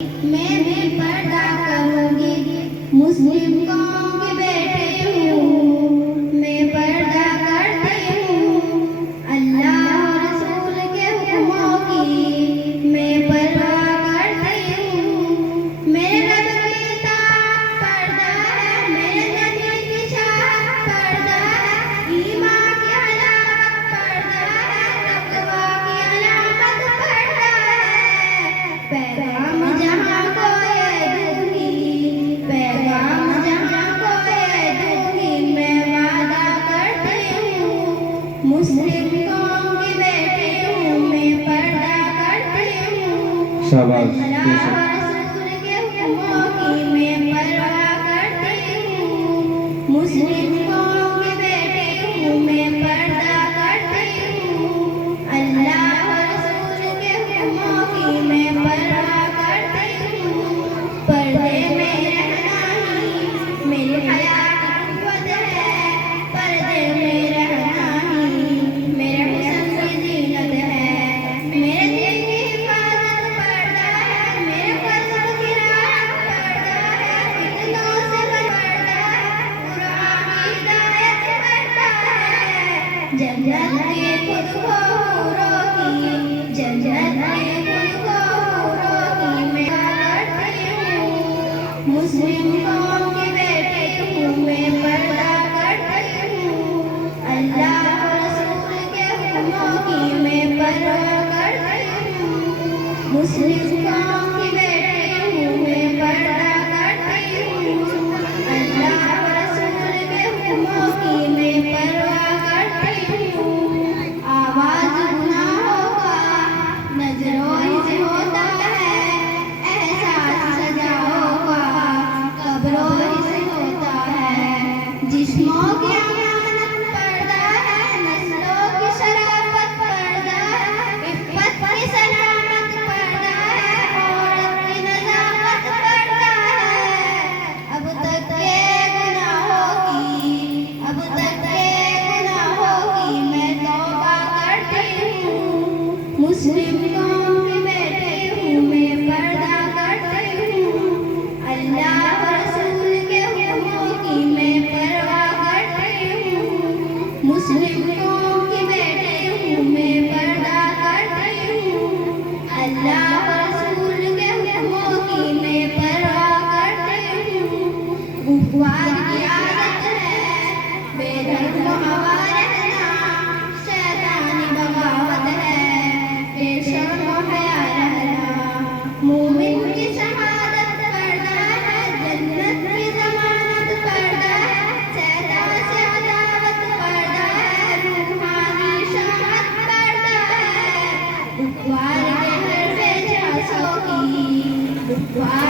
میں بھی پردہ کروں گی، مسلم قوم کی بیٹی ہوں، میں پردہ کرتی ہوں، اللہ اور رسول کے حکموں کی میں پرواہ کرتی ہوں، میرے رب کی اطاعت پردہ ہے، میرے نبی کی چاہت پردہ ہے، ایمان کی علامت پردہ ہے، تقویٰ کی علامت پردہ ہے، پیغام جہاں کو یہ دوں گی، پیغام جہاں کو یہ دوں گی، میں وعدہ کرتی ہوں، مسلم قوم کی بیٹی ہوں، میں پردہ کرتی ہوں، شاباش، اللہ بے شک۔ اور رسول کے حکموں کی میں پرواہ کرتی ہوں، مسلم قوم کی بیٹی ہوں، میں پردہ کرتی ہوں، اللہ اور رسول کے حکموں کی میں پرواہ کرتی ہوں، پردے میں رہنا ہی میری حیات کی قوت ہے، پردے میں رہنا ہی میرے حسن کی زینت ہے، میرے دل کی حفاظت پردہ ہے، میرے قلب کی راحت پردہ ہے، فتنوں سے پردہ ہے، قرآن کی ہدایت پردہ ہے، جنت کی خود کو حوروں کی، جنت کی خود کو حوروں کی میں کرتی ہوں، مسلم قوم کی بیٹی ہوں، میں پردہ کرتی ہوں، اللہ اور رسول کے حکموں کی میں پرواہ کرتی ہوں، مسلم قوم کی بیٹی ہوں، میں پردہ کرتی ہوں، اللہ اور رسول کے حکموں کی میں پرواہ کرتی ہوں، آواز گناہوں کا نظروں سے ہوتا ہے، احساس سجاؤں کا قبروں سے ہوتا ہے، جسموں کی امانت پردہ ہے، نسلوں کی شرافت پردہ ہے، عفت کی سلامت پردہ ہے، عورت کی نزاکت پردہ ہے، اب تک کے گناہوں کی میں توبہ کرتی ہوں، مسلم قوم کی بیٹی ہوں، میں پردہ کرتی ہوں، اللہ اور رسول کے حکموں کی میں پرواہ کرتی ہوں، مسلم قوم کی بیٹی ہوں، میں پردہ کرتی ہوں، اللہ اور رسول کے حکموں کی میں پرواہ کرتی ہوں، بھوکوار کی عادت ہے، بے رحم و ہوا رہنا، شیطانی بغاوت ہے، بے شرم و حیا رہنا، مومن کی شہادت پردہ ہے، جنت کی ضمانت پردہ ہے، شیطان سے عداوت پردہ ہے، روحانی شہوت پردہ ہے، بھوکوار کے ہر بے جاسوں کی، بھوکوار